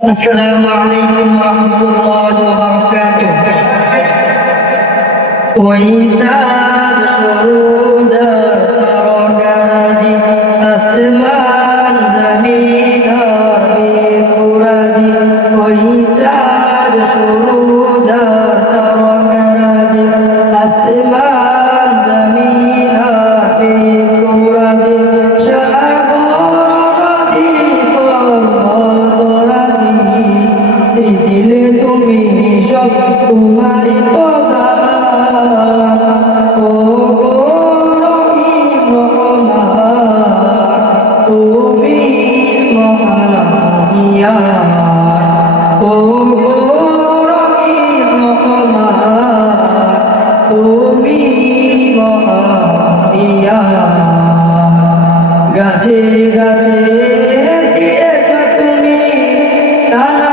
السلام عليكم ورحمة الله وبركاته कोई चाँद सूरज तारों आसमान ज़मीन और बेखुरादी कोई चाँद सूरज तारों आसमान ज़मीन और बेखुरादी সৃজিলে তুমি সব তোমারি তুমি মহানিয়া ও তুমি মহানিয়া গাছে গাছে দিয়েছ তুমি নানা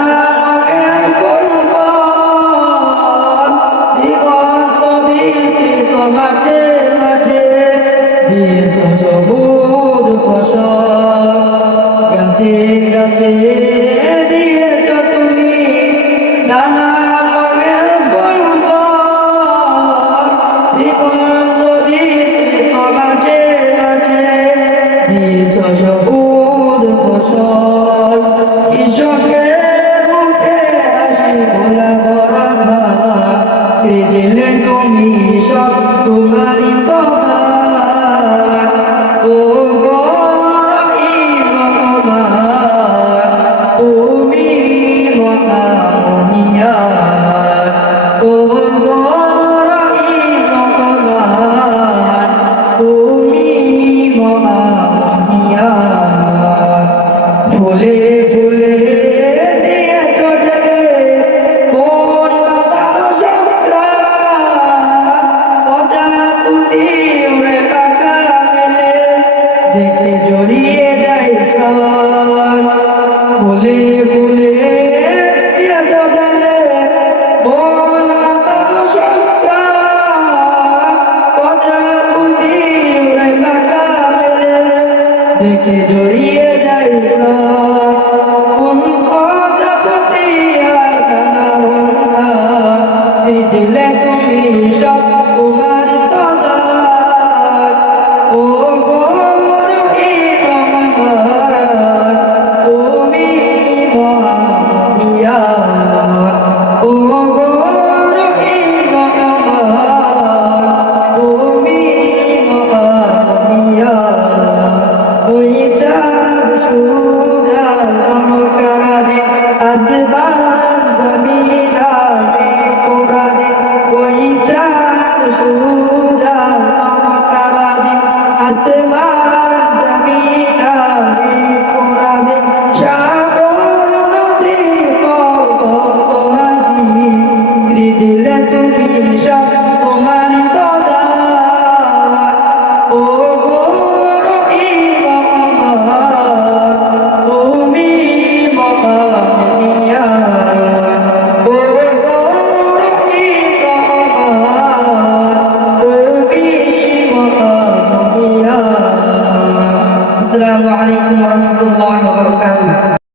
মাঠে মাঠে দিয়েছ সবুজ ফসল গাছে গাছে দিয়েছ তুমি নানা রঙের ফুল মাঠে মাঠে দিয়েছ সবুজ ফসল কৃষকের মুখে হাসি ভোলা ভরা ভাত সৃজিলে তুমি সব তোমারি ও তুমি মহানিয়া ও তুমি মহানিয়া ফুলে ফুলে দিয়েছ ঢেলে কোন বাতার সন্ত্রা প্রজাপতি উড়ে পাখা মেলে দেখে জড়িয়ে যায় কান ফুলে ফুলে দিয়েছ ঢেলে কোন বাতার সন্ত্রা প্রজাপতি উড়ে পাখা মেলে দেখে জড়িয়ে যায় কোন প্রজাপতি আর কানা বন্ধা সৃজিলে তুমি সব তোমার ও তুমি মহানিয়া ও তুমি মহানিয়া ওই চাঁদ সূরজ তারকারাজি আসমান জমিন আর বেখুরাদি ওই চাঁদ সূরজ তারকারাজি আসমান জমিন আর বেখুরাদি সাগর নদী পর্বতরাজি সৃজিলে তুমি সব তোমারি ও তুমি মহানিয়া আসসালামু আলাইকুম ওয়া রাহমাতুল্লাহি ওয়া বারাকাতুহু।